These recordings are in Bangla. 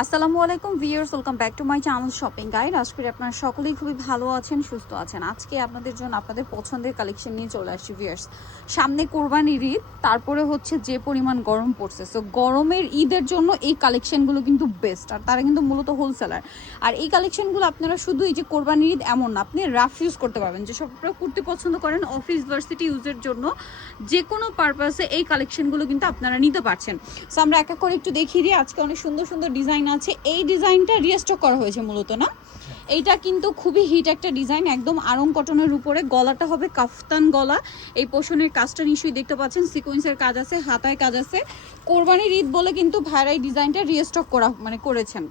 আসসালামু আলাইকুম viewers, welcome back to my channel shopping guide. আশা করি আপনারা সকলেই খুবই ভালো আছেন, সুস্থ আছেন। আজকে আপনাদের জন্য আপনাদের পছন্দের কালেকশন নিয়ে চলে আসছি ভিউয়ার্স। সামনে কোরবানির ঈদ, তারপরে হচ্ছে যে পরিমাণ গরম পড়ছে, সো গরমের ঈদের জন্য এই কালেকশনগুলো কিন্তু বেস্ট। আর তারা কিন্তু মূলত হোলসেলার। আর এই কালেকশনগুলো আপনারা শুধু এই যে কোরবানির ঈদ এমন না, আপনি রাফ ইউজ করতে পারবেন। যেসব আপনারা কুর্তি পছন্দ করেন অফিস ভার্সিটি ইউজের জন্য, যে কোনো পারপাসে এই কালেকশনগুলো কিন্তু আপনারা নিতে পারছেন। সো আমরা এক এক করে একটু দেখিয়ে দিই। আজকে অনেক সুন্দর সুন্দর ডিজাইন আছে। এই ডিজাইনটা রিস্টক করা হয়েছে মূলত, না? এইটা কিন্তু খুবই হিট একটা ডিজাইন, একদম আরং কটনের উপরে। গলাটা হবে কাফতান গলা। এই পোর্শনের কাজটা নিশ্চয়ই দেখতে পাচ্ছেন, সিকোয়েন্সের কাজ আছে, হাতায় কাজ আছে। কোরবানির ঈদ বলে কিন্তু ভাইরা এই ডিজাইনটা রিস্টক করেছেন।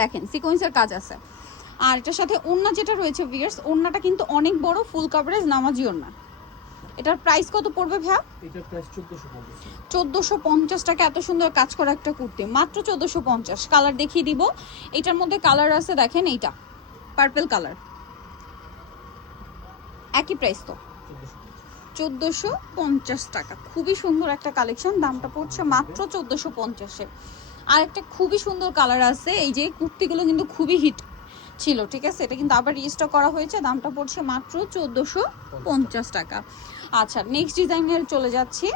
দেখেন সিকোয়েন্সের কাজ আছে। আর এটার সাথে ওড়না যেটা রয়েছে ভিউয়ার্স, ওড়নাটা কিন্তু অনেক বড়, ফুল কভারেজ নামাজি ওড়না। এটার প্রাইস কত পড়বে ভাইয়া? এটার প্রাইস 1450 টাকা। এত সুন্দর কাজ করা একটা কুর্তি, মাত্র 1450। কালার দেখিয়ে দিব। এটার মধ্যে কালার আছে, দেখেন এইটা পার্পল কালার, একই প্রাইস তো 1450 টাকা। খুবই সুন্দর একটা কালেকশন, দামটা পড়ছে মাত্র 1450-এ। আর একটা খুবই সুন্দর কালার আছে। এই যে কুর্তিগুলো কিন্তু খুবই হিট ছিল, ঠিক আছে? এটা কিন্তু আবার রিস্টক করা হয়েছে, দামটা পড়ছে মাত্র 1450 টাকা। আচ্ছা, নেক্সট ডিজাইনের চলে যাচ্ছি।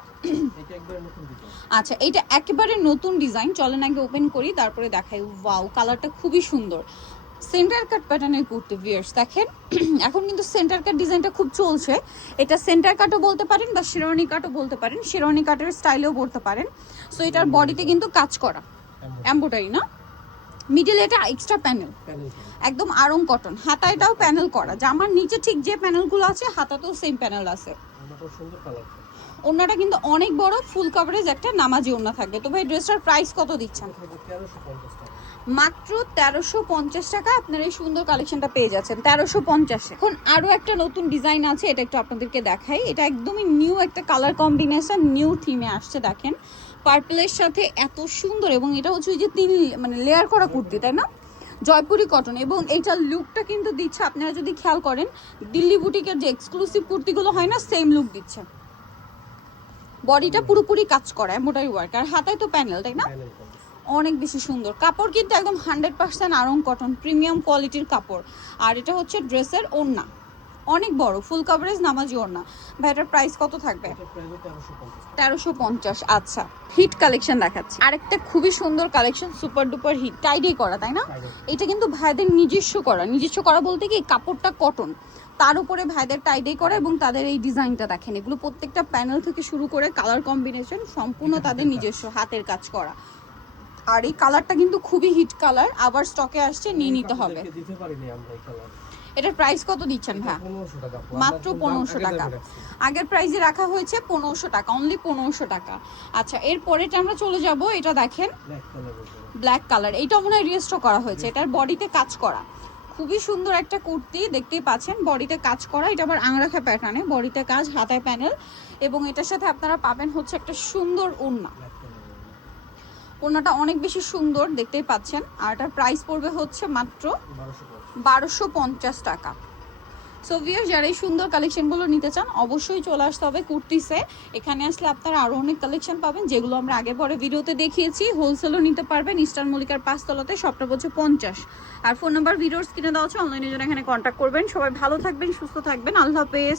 আচ্ছা, এটা একেবারে নতুন ডিজাইন, চলেন আগে ওপেন করি তারপরে দেখাই। ওয়াও, কালারটা খুবই সুন্দর। সেন্টার কাট প্যাটার্নের কুর্তি ভিউয়ার্স, দেখেন এখন কিন্তু সেন্টার কাট ডিজাইনটা খুব চলছে। এটা সেন্টার কাটও বলতে পারেন বা শেরওয়ানি কাটও বলতে পারেন, শেরওয়ানি কাটের স্টাইলেও বলতে পারেন। সো এটার বডিতে কিন্তু কাজ করা এমব্রয়ডারি, না? মিডল এটা এক্সট্রা প্যানেল, একদম আরং কটন। হাতাটাও প্যানেল করা, জামার নিচে ঠিক যে প্যানেলগুলো আছে হাতাতেও সেম প্যানেল আছে। ওড়নাটা কিন্তু অনেক বড়, ফুল কভারেজ একটা নামাজি ওড়না থাকবে। তো ভাই ড্রেসটার প্রাইস কত দিচ্ছেন? মাত্র 1350 টাকা আপনারা এই সুন্দর কালেকশনটা পেয়ে যাচ্ছেন 1350-এ। এখন আরো একটা নতুন ডিজাইন আছে, এটা একটু আপনাদেরকে দেখাই। এটা একদমই নিউ একটা কালার কম্বিনেশন, নিউ থিমে আসছে। দেখেন পার্পলের সাথে এত সুন্দর, এবং এটা হচ্ছে ওই যে লেয়ার করা কুর্তি, তাই না? জয়পুরি কটন, এবং এইটার লুকটা কিন্তু দিচ্ছে, আপনারা যদি খেয়াল করেন দিল্লি বুটিকের যে এক্সক্লুসিভ কুর্তিগুলো হয় না, সেম লুক দিচ্ছে। বডিটা পুরোপুরি কাজ করা এমব্রয়ডারি ওয়ার্ক, আর হাতায় তো প্যানেল, তাই না? অনেক বেশি সুন্দর কাপড়, কিন্তু একদম 100% আরং কটন, প্রিমিয়াম কোয়ালিটির কাপড়। আর এটা হচ্ছে ড্রেসের ওড়না, অনেক বড়, ফুল কভারেজ নামাজি ওড়না। ভাই এটার প্রাইস কত থাকবে? 1350। আচ্ছা, হিট কালেকশন দেখাচ্ছি। আরেকটা খুবই সুন্দর কালেকশন, সুপার ডুপার হিট, টাইডে করা, তাই না? এটা কিন্তু ভাইদের নিজস্ব করা বলতে কি, কাপড়টা কটন, তার উপরে ভাইদের টাইডে করা, এবং তাদের এই ডিজাইনটা দেখেন, এগুলো প্রত্যেকটা প্যানেল থেকে শুরু করে কালার কম্বিনেশন সম্পূর্ণ তাদের নিজস্ব হাতের কাজ করা। আর এই কালারটা কিন্তু খুবই হিট কালার, আবার স্টকে আসছে, নিয়ে নিতে হবে। এটার প্রাইস কত দিচ্ছেন ভাই? মাত্র 1500 টাকা। আগের প্রাইসে রাখা হয়েছে 1500 টাকা, অনলি 1500 টাকা। আচ্ছা, এর পরেটা আমরা চলে যাব। এটা দেখেন ব্ল্যাক কালার, এইটা মনে হয় রিস্টক করা হয়েছে। এটার বডিতে কাজ করা, খুবই সুন্দর একটা কুর্তি, দেখতেই পাচ্ছেন বডিতে কাজ করা। এটা আবার আংরাখা প্যাটার্নে, বডিতে কাজ, হাতায় প্যানেল, এবং এটার সাথে আপনারা পাবেন হচ্ছে একটা সুন্দর ওড়না। ওড়নাটা অনেক বেশি সুন্দর, দেখতেই পাচ্ছেন। আর এটার প্রাইস পড়বে হচ্ছে মাত্র 1250 টাকা। সো ভিউয়ার্স, যারা এই সুন্দর কালেকশনগুলো নিতে চান অবশ্যই চলে আসতে হবে কুর্তিসে। এখানে আসলে আপনারা আরও অনেক কালেকশন পাবেন, যেগুলো আমরা আগে পরে ভিডিওতে দেখিয়েছি। হোলসেলও নিতে পারবেন, ইস্টার্ন মল্লিকার 5 তলাতে, সবটা হচ্ছে 50। আর ফোন নাম্বার ভিডিওর স্ক্রিনে দেওয়া আছে, অনলাইনে জন্য এখানে কন্ট্যাক্ট করবেন। সবাই ভালো থাকবেন, সুস্থ থাকবেন, আল্লাহ হাফেজ।